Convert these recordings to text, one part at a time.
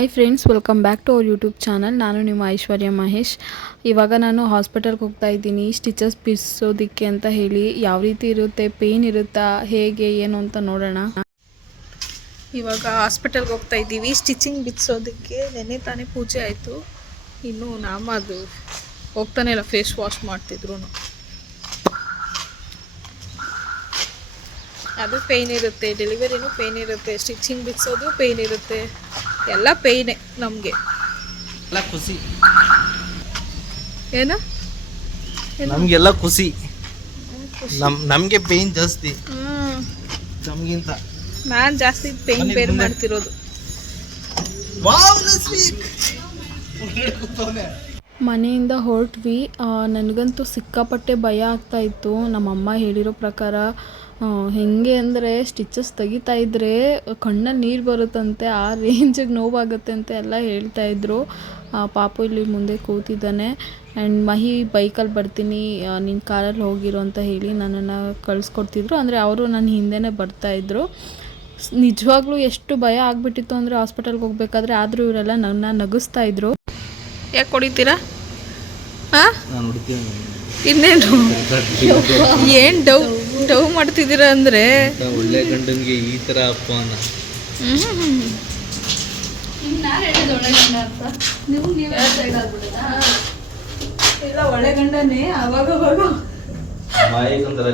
Hi friends, welcome back to our YouTube channel. ನಾನು ನಿಮ್ಮ ಐಶ್ವರ್ಯ ಮಹೇಶ್. ಇವಾಗ ನಾನು ಹಾಸ್ಪಿಟಲ್ಗೆ ಹೋಗ್ತಾ ಇದ್ದೀನಿ ಸ್ಟಿಚಸ್ ಬಿಡಿಸೋದಕ್ಕೆ ಅಂತ ಹೇಳಿ. ಯಾವ ರೀತಿ ಇರುತ್ತೆ, ಪೇಯ್ನ್ ಇರುತ್ತಾ, ಹೇಗೆ ಏನು ಅಂತ ನೋಡೋಣ. ಇವಾಗ ಹಾಸ್ಪಿಟಲ್ಗೆ ಹೋಗ್ತಾ ಇದ್ದೀವಿ ಸ್ಟಿಚಿಂಗ್ ಬಿಡಿಸೋದಕ್ಕೆ. ನೆನ್ನೆ ತಾನೇ ಪೂಜೆ ಆಯಿತು, ಇನ್ನೂ ಅದು ಹೋಗ್ತಾನೆ ಇಲ್ಲ. ಫೇಸ್ ವಾಶ್ ಮಾಡ್ತಿದ್ರು. ಅದು ಪೇಯ್ನ್ ಇರುತ್ತೆ, ಡೆಲಿವರಿನೂ ಪೇಯ್ನ್ ಇರುತ್ತೆ, ಸ್ಟಿಚಿಂಗ್ ಬಿಡಿಸೋದು ಪೇಯ್ನ್ ಇರುತ್ತೆ, ಎಲ್ಲ ಪೇಯ್ನೇ ನಮಗೆ. ಎಲ್ಲ ಖುಷಿ, ಏನು ನಮಗೆಲ್ಲ ಖುಷಿ. ನಮಗೆ ಪೇಯ್ನ್ ಜಾಸ್ತಿ ನಮಗಿಂತ. ನಾನು ಜಾಸ್ತಿ ಪೇಯ್ನ್ ಬೇರೆ ಮಾಡ್ತಿರೋದು. ಮನೆಯಿಂದ ಹೊರಟ್ವಿ. ನನಗಂತೂ ಸಿಕ್ಕಾಪಟ್ಟೆ ಭಯ ಆಗ್ತಾಯಿತ್ತು. ನಮ್ಮಮ್ಮ ಹೇಳಿರೋ ಪ್ರಕಾರ ಹೇಗೆ ಅಂದರೆ ಸ್ಟಿಚಸ್ ತೆಗಿತಾ ಇದ್ದರೆ ಕಣ್ಣಲ್ಲಿ ನೀರು ಬರುತ್ತಂತೆ, ಆ ರೇಂಜಿಗೆ ನೋವಾಗುತ್ತೆ ಅಂತ ಎಲ್ಲ ಹೇಳ್ತಾಯಿದ್ರು. ಪಾಪು ಇಲ್ಲಿ ಮುಂದೆ ಕೂತಿದ್ದಾನೆ. ಆ್ಯಂಡ್ ಮಹಿ ಬೈಕಲ್ಲಿ ಬರ್ತೀನಿ, ನಿನ್ನ ಕಾರಲ್ಲಿ ಹೋಗಿರೋ ಅಂತ ಹೇಳಿ ನನ್ನನ್ನು ಕಳಿಸ್ಕೊಡ್ತಿದ್ರು. ಅಂದರೆ ಅವರು ನನ್ನ ಹಿಂದೆನೇ ಬರ್ತಾಯಿದ್ರು. ನಿಜವಾಗ್ಲೂ ಎಷ್ಟು ಭಯ ಆಗಿಬಿಟ್ಟಿತ್ತು ಅಂದರೆ ಹಾಸ್ಪಿಟಲ್ಗೆ ಹೋಗ್ಬೇಕಾದ್ರೆ. ಆದರೂ ಇವರೆಲ್ಲ ನನ್ನ ನಗಿಸ್ತಾಯಿದ್ರು. ಯಾಕೆ ಹೊಡಿತೀರಾ? ಹಾಂ, ಇನ್ನೇನು ಏನು ಡವ್ ಮಾಡ್ತಿದ್ದೀರಾ ಅಂದರೆ ಒಳ್ಳೆ ಗಂಡನಿಗೆ ಈ ಥರ ಅಪ್ಪನ. ಇಲ್ಲ, ಒಳ್ಳೆ ಗಂಡನೇ. ಅವಾಗ ಮಾಯಕಂತರ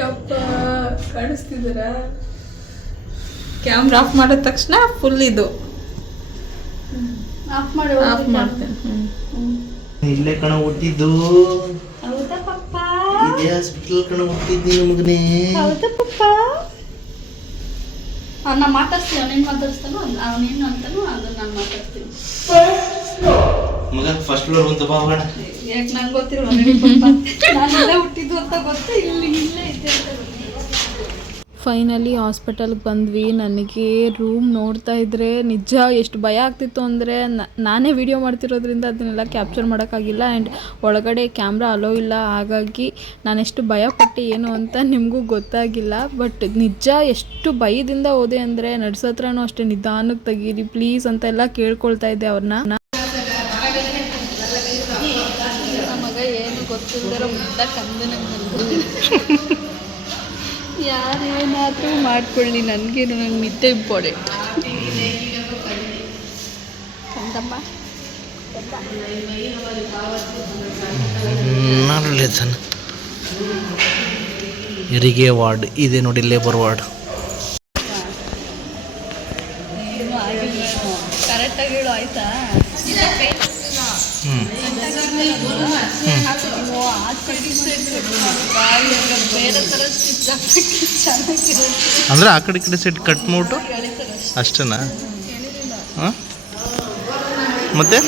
ಯಪ್ಪ ಕಾಣಿಸ್ತಿದ್ದೀರ. ಕ್ಯಾಮ್ರಾ ಆಫ್ ಮಾಡಿದ ತಕ್ಷಣ ಫುಲ್ ಇದು ಆಫ್ ಮಾಡ್ತೇನೆ. ಇಲ್ಲೇ ಕಣ ಹುಟ್ಟಿದ್ದು, ಹೌದಾ ಪಪ್ಪ? ಇದೇ ಹಾಸ್ಪಿಟಲ್ ಕಣ ಹುಟ್ಟಿದ್ದೀನಿ ಮಗನೇ. ಹೌದಾ ಪಪ್ಪ? ನಾ ಮಾತಾಡ್ತೀನಿ, ಅವನೇನು ಮಾತಾಡ್ತಾನೋ ಅವನೇನು ಅಂತಾನೋ ಅದನ್ನ ನಾನು ಮಾತಾಡ್ತೀನಿ. ಮಗ ಫಸ್ಟ್ ಫ್ಲೋರ್ ಅಂತ ಬಾಗೋಣ. ಯಾಕೆ ನಂಗೆ ಗೊತ್ತಿರೋ ನಾನೆಲ್ಲ ಹುಟ್ಟಿದ್ದು ಅಂತ ಗೊತ್ತಾ? ಇಲ್ಲೇ ಐತೆ ಅಂತ ಗೊತ್ತಿಲ್ಲ. ಫೈನಲಿ ಹಾಸ್ಪಿಟಲ್ಗೆ ಬಂದ್ವಿ. ನನಗೆ ರೂಮ್ ನೋಡ್ತಾ ಇದ್ದರೆ ನಿಜ ಎಷ್ಟು ಭಯ ಆಗ್ತಿತ್ತು ಅಂದರೆ, ನಾನೇ ವಿಡಿಯೋ ಮಾಡ್ತಿರೋದ್ರಿಂದ ಅದನ್ನೆಲ್ಲ ಕ್ಯಾಪ್ಚರ್ ಮಾಡೋಕ್ಕಾಗಿಲ್ಲ. ಆ್ಯಂಡ್ ಒಳಗಡೆ ಕ್ಯಾಮ್ರಾ ಅಲೋ ಇಲ್ಲ, ಹಾಗಾಗಿ ನಾನೆಷ್ಟು ಭಯಪಟ್ಟೆ ಏನು ಅಂತ ನಿಮಗೂ ಗೊತ್ತಾಗಿಲ್ಲ. ಬಟ್ ನಿಜ ಎಷ್ಟು ಭಯದಿಂದ ಹೋದೆ ಅಂದರೆ, ನಡ್ಸತ್ರನೂ ಅಷ್ಟೇ ನಿಧಾನಕ್ಕೆ ತೆಗೀರಿ ಪ್ಲೀಸ್ ಅಂತ ಎಲ್ಲ ಕೇಳ್ಕೊಳ್ತಾ ಇದ್ದೆ ಅವ್ರನ್ನ. ನಮಗ ಏನು ಗೊತ್ತಿಲ್ಲದಿರೋ ಮುದ್ದ ಕಂದನ ಯಾರೇನಾದರೂ ಮಾಡ್ಕೊಳ್ಳಿ, ನನಗೇನು, ನಂಗೆ ನಿದ್ದೆ ಇಂಪಾರ್ಟೆಂಟ್. ಹೆರಿಗೆ ವಾರ್ಡ್ ಇದೆ ನೋಡಿ, ಲೇಬರ್ ವಾರ್ಡ್. ಕರೆಕ್ಟಾಗಿ ಹೇಳು ಆಯ್ತಾ? ಅಂದರೆ ಆ ಕಡೆ ಈ ಕಡೆ ಸೈಡ್ ಕಟ್ ಮಾಡ್ಬಿಟ್ಟು ಅಷ್ಟೇನಾ? ಹಾಂ, ಮತ್ತೆ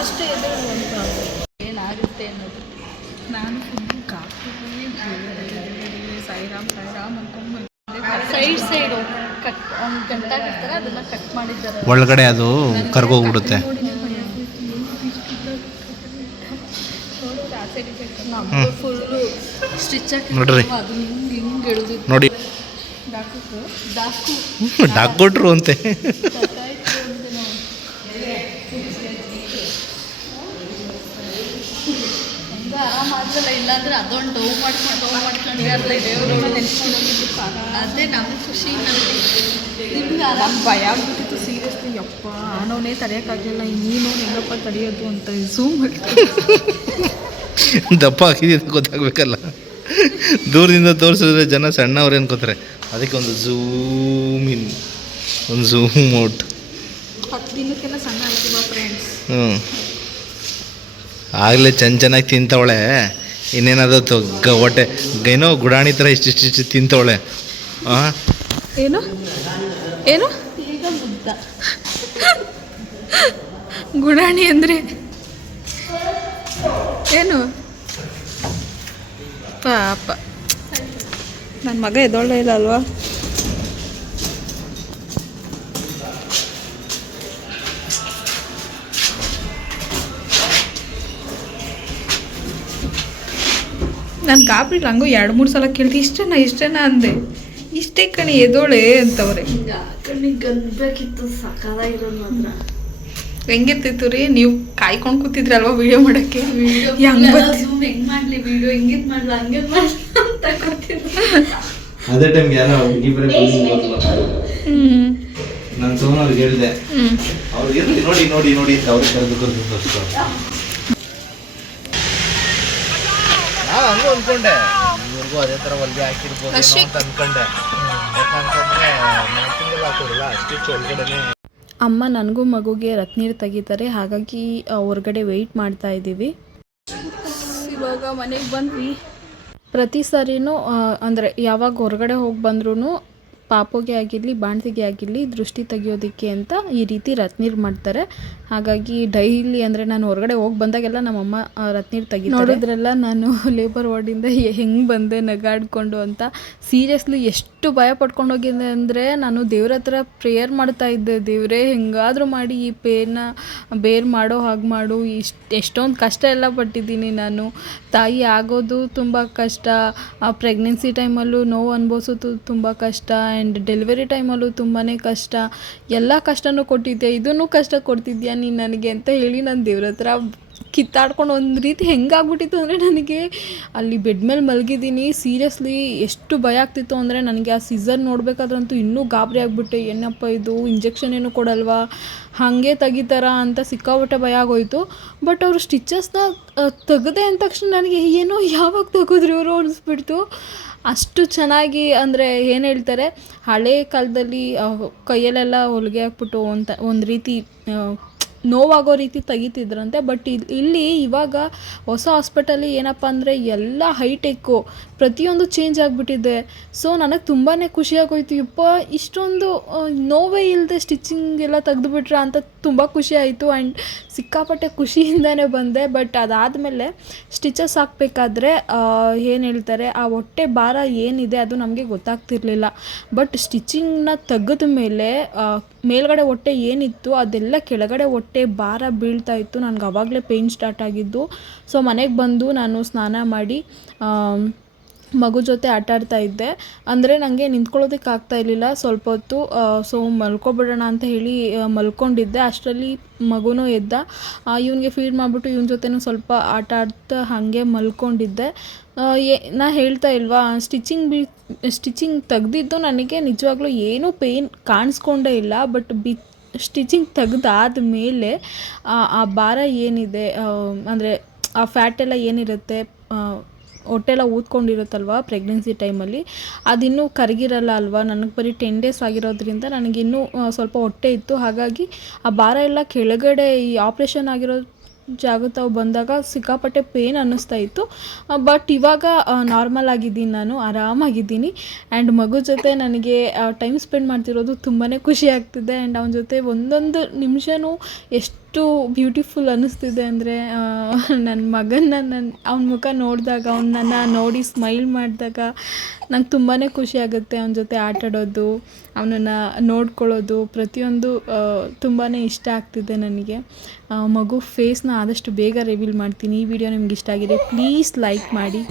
ಅಷ್ಟೇ ಏನಾಗುತ್ತೆ ಅನ್ನೋದು. ನಾನು ಫುಲ್ ಕಾಫಿ ಸಾಯಿರಾಮ್ ಅನ್ಕೊಂಡು ಸೈಡು ಕಟ್ ಒಂದು ಗಂಟೆ ಕಟ್ತಾರೆ, ಅದನ್ನು ಕಟ್ ಮಾಡಿದ್ದಾರೆ. ಒಳಗಡೆ ಅದು ಕರ್ಗೋಗ್ಬಿಡುತ್ತೆ. ಫುಲ್ಲು ಸ್ಟಿಚ್ ನೋಡ್ರಿ, ಅದು ಹಿಂಗೆ ಎಳ್ದಿದ್ದು ನೋಡಿ. ಡಾಕ್ ಕೊಟ್ರು ಅಂತೆ. ಆರಾಮಾಗಲ್ಲ, ಇಲ್ಲಾಂದ್ರೆ ಅದೊಂದು ಡವ್ ಮಾಡ್ಕೊಂಡ್ರೆ ಅದೇ ನಮಗೆ ಖುಷಿ. ನಿಮ್ಗೆ ಆರಾಮ ಭಯ ಆಗ್ಬಿಟ್ಟಿತ್ತು ಸೀರಿಯಸ್ಲಿ. ಯಪ್ಪ, ಆನವನೇ ತಡೆಯೋಕ್ಕಾಗಲಿಲ್ಲ, ಇನ್ನೇನೋ ಹೆಂಗಪ್ಪ ತಡೆಯೋದು ಅಂತ ಝೂಮ್ ಮಾಡ್ತೀವಿ. ದಪ್ಪ ಆಗಿದೆ ಅಂತ ಗೊತ್ತಾಗಬೇಕಲ್ಲ. ದೂರದಿಂದ ತೋರಿಸಿದ್ರೆ ಜನ ಸಣ್ಣವ್ರು ಅನ್ಕೋತಾರೆ. ಅದಕ್ಕೆ ಒಂದು ಝೂಮ್ ಇನ್, ಒಂದು ಝೂಮ್ ಔಟ್. 10 ದಿನಕ್ಕೆಲ್ಲ ಸಣ್ಣ ಆಗ್ತೀವ ಫ್ರೆಂಡ್ಸ್. ಆಗಲೇ ಚೆನ್ನಾಗಿ ತಿಂತವಳೆ. ಇನ್ನೇನಾದ್ರು ಹೊಟ್ಟೆ ಏನೋ ಗುಡಾಣಿ ಥರ ಇಷ್ಟಿಷ್ಟು ತಿಂತವಳೆ. ಹಾಂ, ಏನು ಏನು ಈಗ ಮುದ್ದ ಗುಡಾಣಿ ಅಂದರೆ ಏನು? ಪಾಪ ನನ್ನ ಮಗ ಎದ್ದೊಳ್ಳೆ ಇಲ್ಲ ಅಲ್ವಾ? ನಾನು ಗಾಬ್ರಿಲ್ಲ ಹಂಗೂ 2-3 ಸಲ ಕೇಳ್ತಿ ಇಷ್ಟೇನಾ ಅಂದೆ. ಇಷ್ಟೇ ಕಣಿ ಎದೋಳೆ ಅಂತವ್ರೆ. ಕಣ್ಣಿಗೆ ಗನ್ಬೇಕಿತ್ತು ಸಕ್ಕದಾಗಿರೋದು ಮಾತ್ರ. ಹೆಂಗಿರ್ತಿತ್ತು ರೀ ನೀವು ಕಾಯ್ಕೊಂಡು ಕೂತಿದ್ರಿ ಅಲ್ವಾ ವಿಡಿಯೋ ಮಾಡೋಕ್ಕೆ? ಹೆಂಗ್ ಮಾಡ್ಲಿ ವಿಡಿಯೋ ಹೆಂಗಿದ್ ಮಾಡ್ಲ ಹಂಗೆ ಮಾಡ್ಲ ಅಂತ ಕೂತಿದ್ದೆ. ಅದೇ ಟೈಮ್ ಯಾರೋ ಇಬ್ಬರೇ ನಾನು ಸೋಮವ್ರಿಗೆ ಹೇಳಿದೆ, ಅವ್ರು ಇರಲಿ ನೋಡಿ ನೋಡಿ ನೋಡಿ ಅಂತ ಅವ್ರಿಗೆ ಕರೆದು ತೋರಿಸ್ತಾರೆ. ನಾನು ಹಂಗೂ ಅನ್ಕೊಂಡೆ ಇವ್ರಿಗೂ ಅದೇ ಥರ ಹೊಲಿಗೆ ಹಾಕಿರ್ಬೋದು ಅಂತ ಅನ್ಕೊಂಡೆ. ಯಾಕಂತಂದರೆ ನಾನು ತಿಂಗಳು ಹಾಕೋದಿಲ್ಲ ಸ್ಟಿಚ್ ಒಳಗಡೆ. ಅಮ್ಮ ನನಗೂ ಮಗುಗೆ ರತ್ನೀರು ತೆಗಿತಾರೆ, ಹಾಗಾಗಿ ಹೊರಗಡೆ ವೆಯ್ಟ್ ಮಾಡ್ತಾ ಇದ್ದೀವಿ. ಇವಾಗ ಮನೆಗೆ ಬಂದ್ವಿ. ಪ್ರತಿ ಸಾರಿನೂ ಅಂದರೆ ಯಾವಾಗ ಹೊರಗಡೆ ಹೋಗಿ ಬಂದ್ರೂ ಪಾಪುಗೆ ಆಗಿರಲಿ ಬಾಣ್ತಿಗೆ ಆಗಿರಲಿ ದೃಷ್ಟಿ ತೆಗಿಯೋದಕ್ಕೆ ಅಂತ ಈ ರೀತಿ ರತ್ನೀರು ಮಾಡ್ತಾರೆ. ಹಾಗಾಗಿ ಡೈಲಿ ಅಂದರೆ ನಾನು ಹೊರಗಡೆ ಹೋಗಿ ಬಂದಾಗೆಲ್ಲ ನಮ್ಮಮ್ಮ ರತ್ನೀರು ತೆಗಿತಾರೆ. ನೋಡಿದ್ರೆಲ್ಲ ನಾನು ಲೇಬರ್ ವಾರ್ಡಿಂದ ಹೆಂಗೆ ಬಂದೆ ನಗಾಡ್ಕೊಂಡು ಅಂತ. ಸೀರಿಯಸ್ಲಿ ಎಷ್ಟು ಭಯ ಪಡ್ಕೊಂಡು ಹೋಗಿದ್ದೆ ಅಂದರೆ ನಾನು ದೇವ್ರ ಹತ್ರ ಪ್ರೇಯರ್ ಮಾಡ್ತಾಯಿದ್ದೆ, ದೇವರೇ ಹೆಂಗಾದರೂ ಮಾಡಿ ಈ ಪೇನ ಬೇರ್ ಮಾಡೋ ಹಾಗೆ ಮಾಡು. ಎಷ್ಟೊಂದು ಕಷ್ಟ ಎಲ್ಲ ಪಟ್ಟಿದ್ದೀನಿ ನಾನು. ತಾಯಿ ಆಗೋದು ತುಂಬ ಕಷ್ಟ, ಪ್ರೆಗ್ನೆನ್ಸಿ ಟೈಮಲ್ಲೂ ನೋವು ಅನುಭವಿಸೋದು ತುಂಬ ಕಷ್ಟ, ಆ್ಯಂಡ್ ಡೆಲಿವರಿ ಟೈಮಲ್ಲೂ ತುಂಬಾ ಕಷ್ಟ. ಎಲ್ಲ ಕಷ್ಟನೂ ಕೊಟ್ಟಿದ್ದೆ, ಇದನ್ನು ಕಷ್ಟ ಕೊಡ್ತಿದ್ಯಾ ನೀನು ನನಗೆ ಅಂತ ಹೇಳಿ ನಾನು ದೇವ್ರ ಹತ್ರ ಕಿತ್ತಾಡ್ಕೊಂಡು ಒಂದು ರೀತಿ ಹೆಂಗಾಗ್ಬಿಟ್ಟಿತ್ತು ಅಂದರೆ ನನಗೆ ಅಲ್ಲಿ ಬೆಡ್ ಮೇಲೆ ಮಲಗಿದ್ದೀನಿ. ಸೀರಿಯಸ್ಲಿ ಎಷ್ಟು ಭಯ ಆಗ್ತಿತ್ತು ಅಂದರೆ ನನಗೆ ಆ ಸಿಸರ್ ನೋಡಬೇಕಾದ್ರಂತೂ ಇನ್ನೂ ಗಾಬರಿ ಆಗಿಬಿಟ್ಟೆ. ಏನಪ್ಪ ಇದು ಇಂಜೆಕ್ಷನ್ ಏನು ಕೊಡಲ್ವಾ, ಹಾಗೆ ತೆಗಿತಾರ ಅಂತ ಸಿಕ್ಕಾಪಟ್ಟೆ ಭಯ ಆಗೋಯಿತು. ಬಟ್ ಅವರು ಸ್ಟಿಚಸ್ನ ತೆಗೆದೆ ಅಂದ ತಕ್ಷಣ ನನಗೆ ಏನೋ ಯಾವಾಗ ತೆಗೆದ್ರು ಇವರು ಅನಿಸ್ಬಿಡ್ತು. ಅಷ್ಟು ಚೆನ್ನಾಗಿ ಅಂದರೆ ಏನು ಹೇಳ್ತಾರೆ, ಹಳೆ ಕಾಲದಲ್ಲಿ ಕೈಯಲ್ಲೆಲ್ಲ ಹೊಲಿಗೆ ಹಾಕ್ಬಿಟ್ಟು ಒಂದು ರೀತಿ ನೋವಾಗೋ ರೀತಿ ತೆಗಿತಿದ್ರಂತೆ. ಬಟ್ ಇಲ್ಲಿ ಇವಾಗ ಹೊಸ ಹಾಸ್ಪಿಟಲಿ ಏನಪ್ಪ ಅಂದರೆ ಎಲ್ಲ ಹೈಟೆಕ್ಕು, ಪ್ರತಿಯೊಂದು ಚೇಂಜ್ ಆಗಿಬಿಟ್ಟಿದೆ. ಸೊ ನನಗೆ ತುಂಬಾ ಖುಷಿಯಾಗೋಯ್ತು. ಯಪ್ಪ ಇಷ್ಟೊಂದು ನೋವೇ ಇಲ್ಲದೆ ಸ್ಟಿಚಿಂಗ್ ಎಲ್ಲ ತೆಗೆದುಬಿಟ್ರ ಅಂತ ತುಂಬ ಖುಷಿ ಆಯಿತು. ಆ್ಯಂಡ್ ಸಿಕ್ಕಾಪಟ್ಟೆ ಖುಷಿಯಿಂದನೇ ಬಂದೆ. ಬಟ್ ಅದಾದಮೇಲೆ ಸ್ಟಿಚಸ್ ಹಾಕಬೇಕಾದ್ರೆ ಏನು ಹೇಳ್ತಾರೆ, ಆ ಹೊಟ್ಟೆ ಭಾರ ಏನಿದೆ ಅದು ನಮಗೆ ಗೊತ್ತಾಗ್ತಿರ್ಲಿಲ್ಲ. ಬಟ್ ಸ್ಟಿಚಿಂಗ್ನ ತೆಗೆದ ಮೇಲೆ ಮೇಲ್ಗಡೆ ಹೊಟ್ಟೆ ಏನಿತ್ತು ಅದೆಲ್ಲ ಕೆಳಗಡೆ ಹೊಟ್ಟೆ ಭಾರ ಬೀಳ್ತಾಯಿತ್ತು. ನನಗೆ ಆವಾಗಲೇ ಪೇಯ್ನ್ ಸ್ಟಾರ್ಟ್ ಆಗಿದ್ದು. ಸೊ ಮನೆಗೆ ಬಂದು ನಾನು ಸ್ನಾನ ಮಾಡಿ ಮಗು ಜೊತೆ ಆಟಾಡ್ತಾ ಇದ್ದೆ. ಅಂದರೆ ನನಗೆ ನಿಂತ್ಕೊಳ್ಳೋದಕ್ಕೆ ಆಗ್ತಾಯಿರಲಿಲ್ಲ ಸ್ವಲ್ಪ ಹೊತ್ತು. ಸೊ ಮಲ್ಕೊಬಿಡೋಣ ಅಂತ ಹೇಳಿ ಮಲ್ಕೊಂಡಿದ್ದೆ. ಅಷ್ಟರಲ್ಲಿ ಮಗುನೂ ಎದ್ದ. ಇವನಿಗೆ ಫೀಡ್ ಮಾಡಿಬಿಟ್ಟು ಇವನ ಜೊತೆನೂ ಸ್ವಲ್ಪ ಆಟ ಆಡ್ತಾ ಹಾಗೆ ಮಲ್ಕೊಂಡಿದ್ದೆ. ನಾ ಹೇಳ್ತಾ ಇಲ್ವಾ, ಸ್ಟಿಚಿಂಗ್ ತೆಗ್ದಿದ್ದು ನನಗೆ ನಿಜವಾಗ್ಲೂ ಏನೂ ಪೇಯ್ನ್ ಕಾಣಿಸ್ಕೊಂಡೇ ಇಲ್ಲ. ಬಟ್ ಸ್ಟಿಚಿಂಗ್ ತೆಗ್ದಾದ ಮೇಲೆ ಆ ಭಾರ ಏನಿದೆ ಅಂದರೆ ಆ ಫ್ಯಾಟೆಲ್ಲ ಏನಿರುತ್ತೆ, ಹೊಟ್ಟೆಲ್ಲ ಊದ್ಕೊಂಡಿರುತ್ತಲ್ವ ಪ್ರೆಗ್ನೆನ್ಸಿ ಟೈಮಲ್ಲಿ, ಅದಿನ್ನೂ ಕರಗಿರಲ್ಲ ಅಲ್ವಾ. ನನಗೆ ಬರೀ 10 ಡೇಸ್ ಆಗಿರೋದ್ರಿಂದ ನನಗಿನ್ನೂ ಸ್ವಲ್ಪ ಹೊಟ್ಟೆ ಇತ್ತು. ಹಾಗಾಗಿ ಆ ಭಾರ ಎಲ್ಲ ಕೆಳಗಡೆ ಈ ಆಪ್ರೇಷನ್ ಆಗಿರೋ ಜಾಗತಾವು ಬಂದಾಗ ಸಿಕ್ಕಾಪಟ್ಟೆ ಪೇಯ್ನ್ ಅನ್ನಿಸ್ತಾ ಇತ್ತು. ಬಟ್ ಇವಾಗ ನಾರ್ಮಲ್ ಆಗಿದ್ದೀನಿ, ನಾನು ಆರಾಮಾಗಿದ್ದೀನಿ. ಆ್ಯಂಡ್ ಮಗು ಜೊತೆ ನನಗೆ ಟೈಮ್ ಸ್ಪೆಂಡ್ ಮಾಡ್ತಿರೋದು ತುಂಬಾ ಖುಷಿ ಆಗ್ತಿದೆ. ಆ್ಯಂಡ್ ಅವನ ಜೊತೆ ಒಂದೊಂದು ನಿಮಿಷವೂ ಎಷ್ಟು ಬ್ಯೂಟಿಫುಲ್ ಅನ್ನಿಸ್ತಿದೆ ಅಂದರೆ, ನನ್ನ ಮಗನ್ನ ಅವನ ಮುಖ ನೋಡಿದಾಗ, ಅವನನ್ನು ನೋಡಿ ಸ್ಮೈಲ್ ಮಾಡಿದಾಗ ನಂಗೆ ತುಂಬಾ ಖುಷಿ ಆಗುತ್ತೆ. ಅವನ ಜೊತೆ ಆಟಾಡೋದು, ಅವನನ್ನು ನೋಡ್ಕೊಳ್ಳೋದು, ಪ್ರತಿಯೊಂದು ತುಂಬಾ ಇಷ್ಟ ಆಗ್ತಿದೆ ನನಗೆ. ಮಗು ಫೇಸ್ನ ಆದಷ್ಟು ಬೇಗ ರಿವೀಲ್ ಮಾಡ್ತೀನಿ. ಈ ವಿಡಿಯೋ ನಿಮ್ಗೆ ಇಷ್ಟ ಆಗಿದೆ ಪ್ಲೀಸ್ ಲೈಕ್ ಮಾಡಿ.